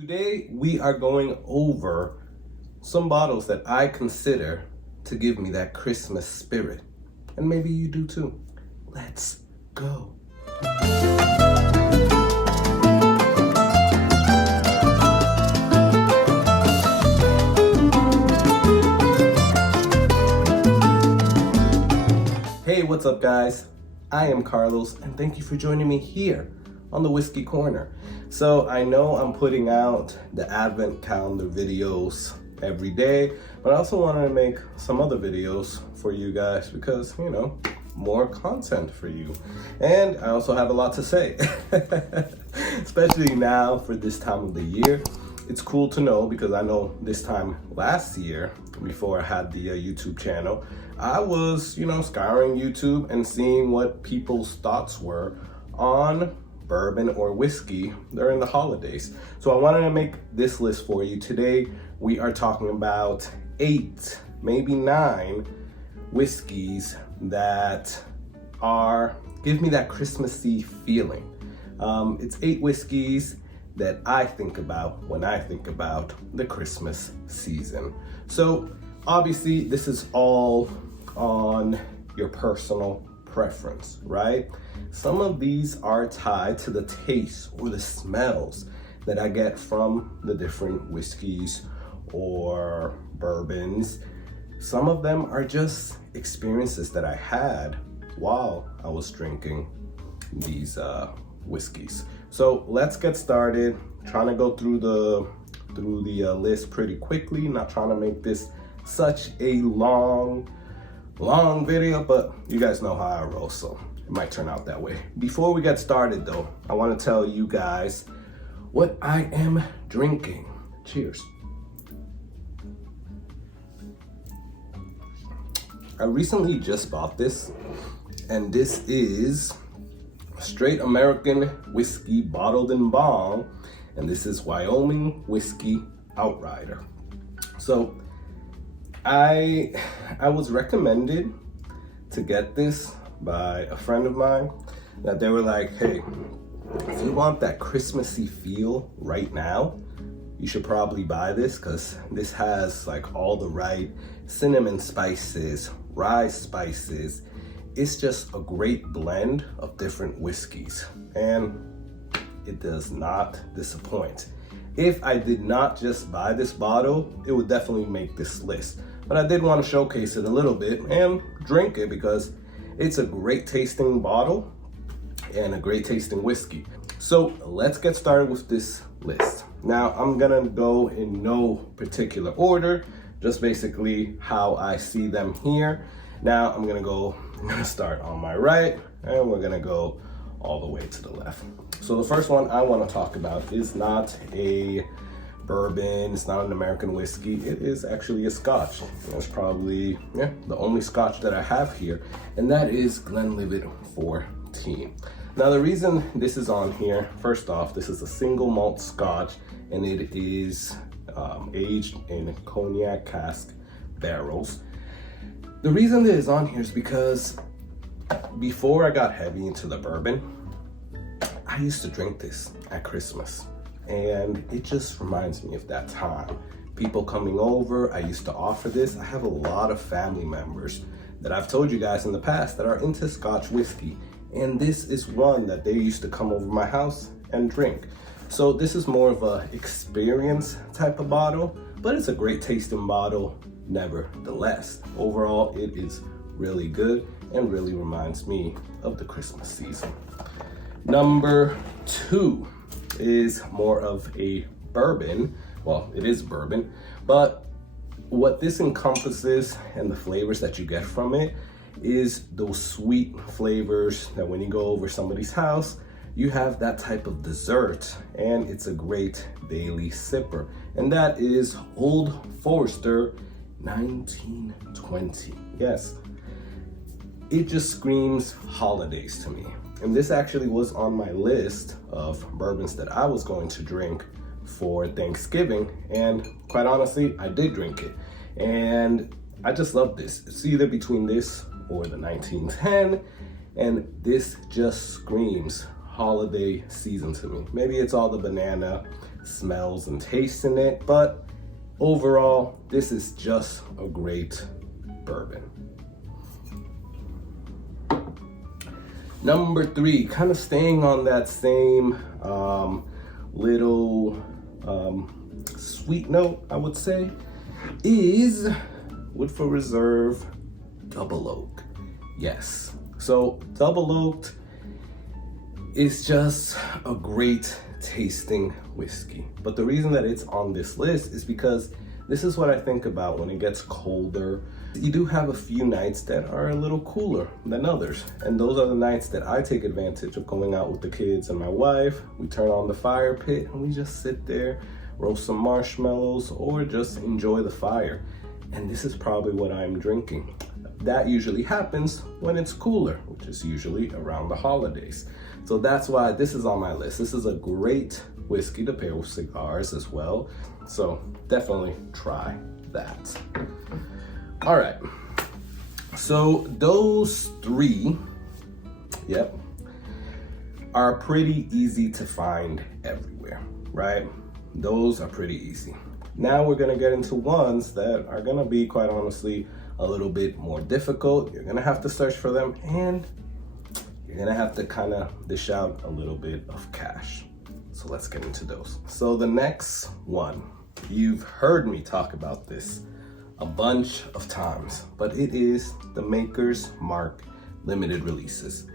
Today we are going over some bottles that I consider to give me that Christmas spirit. And maybe you do too. Let's go. Hey, what's up guys? I am Carlos and thank you for joining me here on the Whiskey Corner. So I know I'm putting out the Advent calendar videos every day, but I also wanted to make some other videos for you guys because, you know, more content for you. And I also have a lot to say, especially now for this time of the year. It's cool to know because I know this time last year, before I had the YouTube channel, I was, scouring YouTube and seeing what people's thoughts were on bourbon or whiskey during the holidays. So I wanted to make this list for you. Today, we are talking about 8, maybe 9 whiskeys that give me that Christmassy feeling. It's 8 whiskeys that I think about when I think about the Christmas season. So obviously this is all on your personal preference, right? Some of these are tied to the taste or the smells that I get from the different whiskeys or bourbons. Some of them are just experiences that I had while I was drinking these whiskeys. So let's get started. Trying to go through the list pretty quickly. Not trying to make this such a long video, but you guys know how I roll, so it might turn out that way. Before we get started though, I want to tell you guys what I am drinking. Cheers. I recently just bought this, and this is straight American whiskey bottled in bong, and this is Wyoming whiskey Outrider. So I was recommended to get this by a friend of mine, that they were like, hey, if you want that Christmassy feel right now, you should probably buy this because this has like all the right cinnamon spices, rye spices. It's just a great blend of different whiskeys and it does not disappoint. If I did not just buy this bottle, it would definitely make this list. But I did want to showcase it a little bit and drink it because it's a great tasting bottle and a great tasting whiskey. So let's get started with this list. Now I'm gonna go in no particular order, just basically how I see them here. Now I'm gonna start on my right and we're gonna go all the way to the left. So the first one I want to talk about is not a bourbon, it's not an American whiskey, it is actually a Scotch. It's probably the only Scotch that I have here, and that is Glen Livid 14. Now the reason this is on here, first off, this is a single malt Scotch and it is aged in cognac cask barrels. The reason that it's on here is because before I got heavy into the bourbon, I used to drink this at Christmas. And it just reminds me of that time. People coming over, I used to offer this. I have a lot of family members that I've told you guys in the past that are into Scotch whiskey. And this is one that they used to come over my house and drink. So this is more of a experience type of bottle, but it's a great tasting bottle nevertheless. Overall, it is really good and really reminds me of the Christmas season. Number 2 is more of a bourbon. Well, it is bourbon, but what this encompasses and the flavors that you get from it is those sweet flavors that when you go over somebody's house, you have that type of dessert, and it's a great daily sipper. And that is Old Forester 1920. Yes, it just screams holidays to me. And this actually was on my list of bourbons that I was going to drink for Thanksgiving. And quite honestly, I did drink it. And I just love this. It's either between this or the 1910. And this just screams holiday season to me. Maybe it's all the banana smells and tastes in it, but overall, this is just a great bourbon. Number 3, kind of staying on that same little sweet note, I would say, is Woodford Reserve Double Oak. Yes, so Double Oaked is just a great tasting whiskey. But the reason that it's on this list is because this is what I think about when it gets colder. You do have a few nights that are a little cooler than others. And those are the nights that I take advantage of going out with the kids and my wife. We turn on the fire pit and we just sit there, roast some marshmallows, or just enjoy the fire. And this is probably what I'm drinking. That usually happens when it's cooler, which is usually around the holidays. So that's why this is on my list. This is a great whiskey to pair with cigars as well. So definitely try that. All right. So those 3, are pretty easy to find everywhere, right? Those are pretty easy. Now we're gonna get into ones that are gonna be, quite honestly, a little bit more difficult. You're gonna have to search for them, and you're gonna have to kind of dish out a little bit of cash. So let's get into those. So the next one, you've heard me talk about this a bunch of times, but it is the Maker's Mark limited releases.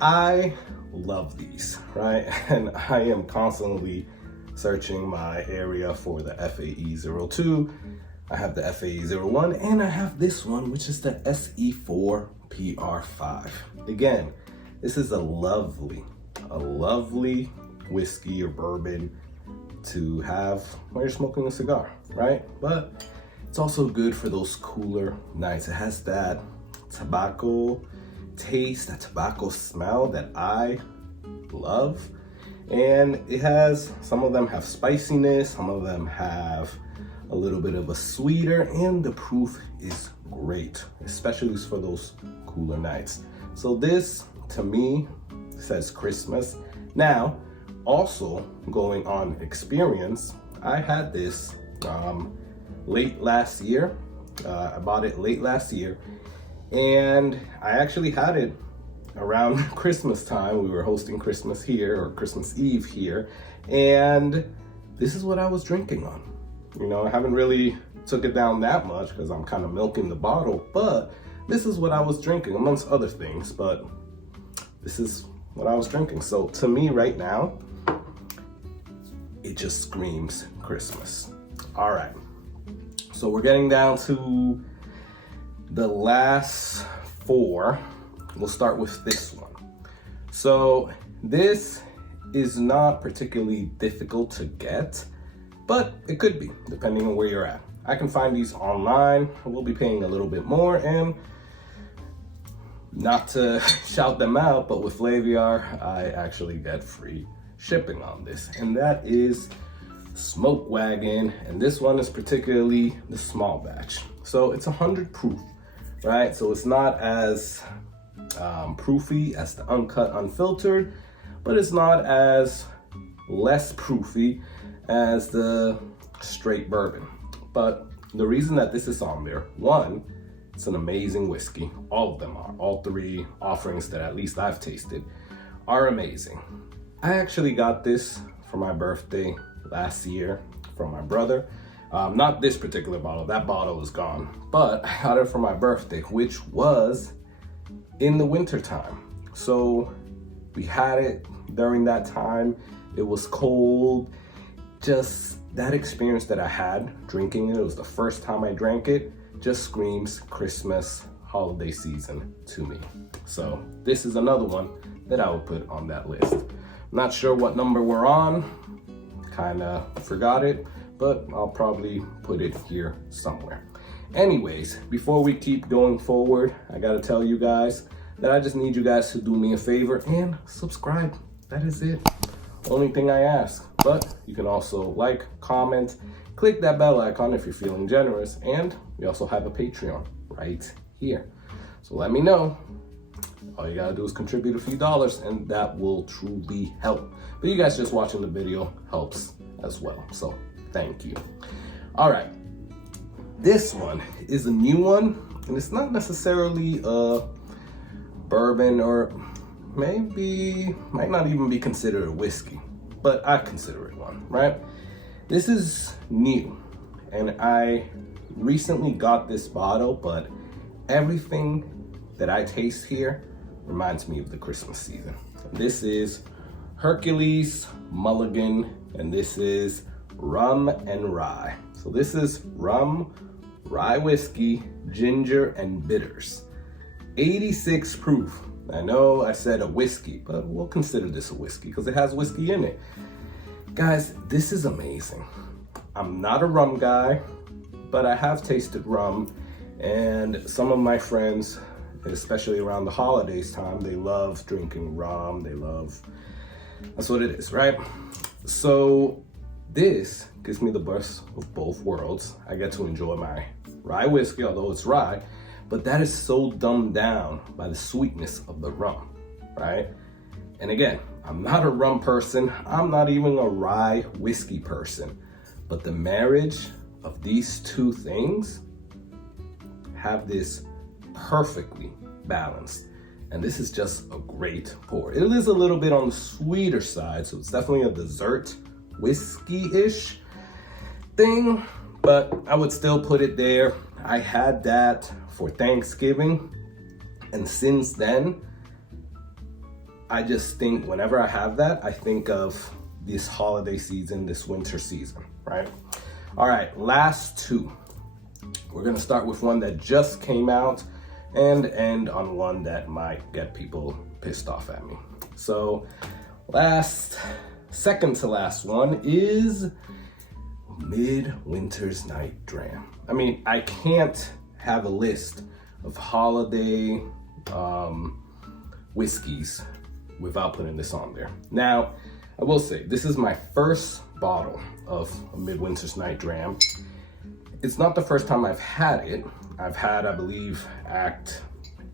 I love these, right? And I am constantly searching my area for the FAE 02. I have the FAE 01, and I have this one, which is the SE4 PR5. Again, this is a lovely whiskey or bourbon to have when you're smoking a cigar, right? But it's also good for those cooler nights. It has that tobacco taste, that tobacco smell that I love. And it has, some of them have spiciness, some of them have a little bit of a sweeter, and the proof is great, especially for those cooler nights. So this, to me, says Christmas. Now, also going on experience, I had this late last year. I bought it late last year, and I actually had it around Christmas time. We were hosting Christmas here, or Christmas Eve here, and this is what I was drinking on. You know, I haven't really took it down that much because I'm kind of milking the bottle, but this is what I was drinking amongst other things, but this is what I was drinking. So to me right now, it just screams Christmas. All right, so we're getting down to the last 4. We'll start with this one. So this is not particularly difficult to get, but it could be, depending on where you're at. I can find these online. We'll be paying a little bit more, and not to shout them out, but with Flaviar, I actually get free shipping on this, and that is Smoke Wagon, and this one is particularly the small batch. So it's 100 proof, right? So it's not as proofy as the uncut unfiltered, but it's not as less proofy as the straight bourbon. But the reason that this is on there, one, it's an amazing whiskey. All of them are. All 3 offerings that at least I've tasted are amazing. I actually got this for my birthday last year from my brother. Not this particular bottle, that bottle is gone, but I got it for my birthday, which was in the winter time. So we had it during that time. It was cold. Just that experience that I had drinking it, it was the first time I drank it, just screams Christmas holiday season to me. So this is another one that I would put on that list. Not sure what number we're on, kind of forgot it, but I'll probably put it here somewhere. Anyways, before we keep going forward, I gotta tell you guys that I just need you guys to do me a favor and subscribe. That is it. Only thing I ask. But you can also like, comment, click that bell icon if you're feeling generous, and we also have a Patreon right here. So let me know. All you gotta do is contribute a few dollars, and that will truly help. But you guys just watching the video helps as well. So thank you. All right, this one is a new one, and it's not necessarily a bourbon, or maybe might not even be considered a whiskey, but I consider it one, right? This is new, and I recently got this bottle, but everything that I taste here reminds me of the Christmas season. This is Hercules Mulligan, and this is Rum and Rye. So this is rum, rye whiskey, ginger, and bitters. 86 proof. I know I said a whiskey, but we'll consider this a whiskey because it has whiskey in it. Guys, this is amazing. I'm not a rum guy, but I have tasted rum, and some of my friends, especially around the holidays time, they love drinking rum. That's what it is, right? So this gives me the best of both worlds. I get to enjoy my rye whiskey, although it's rye, but that is so dumbed down by the sweetness of the rum, right? And again, I'm not a rum person. I'm not even a rye whiskey person, but the marriage of these two things have this perfectly balanced. And this is just a great pour. It is a little bit on the sweeter side, so it's definitely a dessert whiskey-ish thing, but I would still put it there. I had that for Thanksgiving, and since then, I just think whenever I have that, I think of this holiday season, this winter season, right? All right, last two. We're gonna start with one that just came out and end on one that might get people pissed off at me. So second to last one is Midwinter's Night Dram. I mean, I can't have a list of holiday whiskeys without putting this on there. Now, I will say, this is my first bottle of a Midwinter's Night Dram. It's not the first time I've had it. I've had, I believe, Act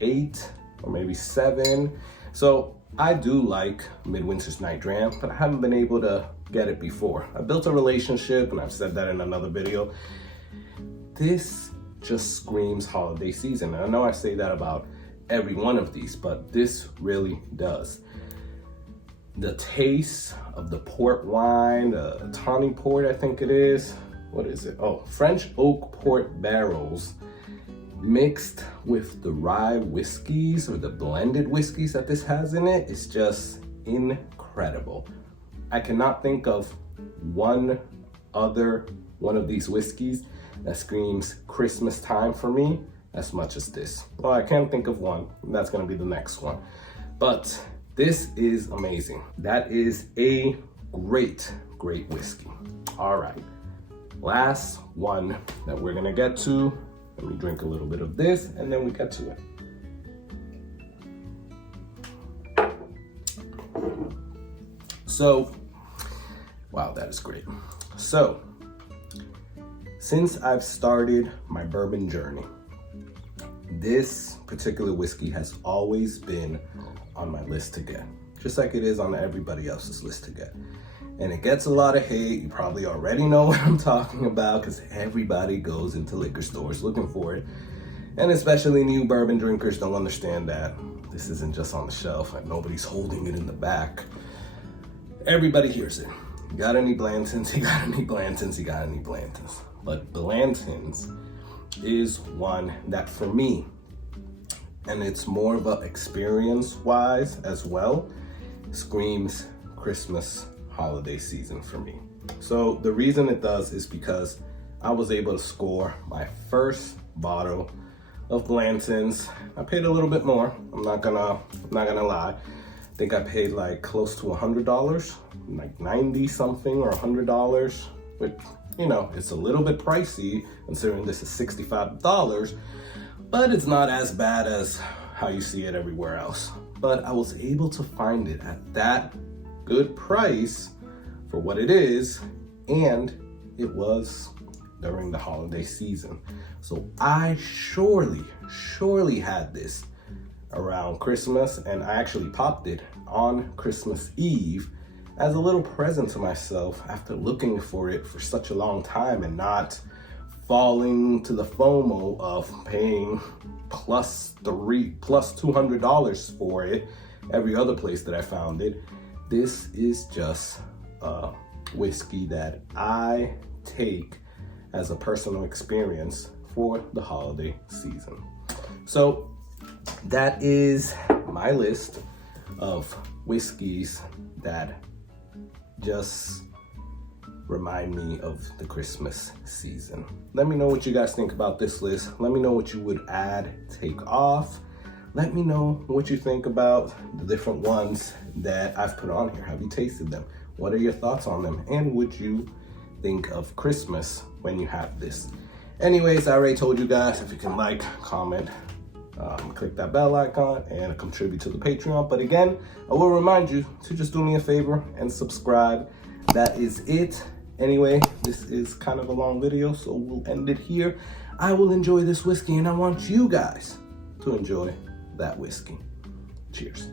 8 or maybe 7. So I do like Midwinter's Night Dram, but I haven't been able to get it before. I built a relationship, and I've said that in another video. This just screams holiday season. And I know I say that about every one of these, but this really does. The taste of the port wine, the tawny port, I think it is. What is it? Oh, French oak port barrels mixed with the rye whiskeys or the blended whiskeys that this has in it is just incredible. I cannot think of one of these whiskeys that screams Christmas time for me as much as this. Well, I can't think of one. That's gonna be the next one. But this is amazing. That is a great whiskey. All right, last one that we're gonna get to. Let me drink a little bit of this and then we get to it. So, wow, that is great. So, since I've started my bourbon journey, this particular whiskey has always been on my list to get, just like it is on everybody else's list to get. And it gets a lot of hate. You probably already know what I'm talking about because everybody goes into liquor stores looking for it. And especially new bourbon drinkers don't understand that this isn't just on the shelf and nobody's holding it in the back. Everybody hears it. You got any Blantons? You got any Blantons? You got any Blantons? But Blanton's is one that for me, and it's more of a experience-wise as well, screams Christmas holiday season for me. So the reason it does is because I was able to score my first bottle of Blanton's. I paid a little bit more. I'm not gonna lie. I think I paid like close to $100, like 90 something or $100, which, you know, it's a little bit pricey considering this is $65, but it's not as bad as how you see it everywhere else. But I was able to find it at that good price for what it is, and it was during the holiday season. So I surely had this around Christmas, and I actually popped it on Christmas Eve as a little present to myself after looking for it for such a long time and not falling to the FOMO of paying plus $200 for it every other place that I found it. This is just a whiskey that I take as a personal experience for the holiday season. So that is my list of whiskeys that just remind me of the Christmas season. Let me know what you guys think about this list. Let me know what you would add, take off. Let me know what you think about the different ones that I've put on here. Have you tasted them? What are your thoughts on them? And would you think of Christmas when you have this? Anyways, I already told you guys, if you can like, comment, click that bell icon and contribute to the Patreon. But again, I will remind you to just do me a favor and subscribe. That is it. Anyway, this is kind of a long video, so we'll end it here. I will enjoy this whiskey and I want you guys to enjoy that whiskey. Cheers.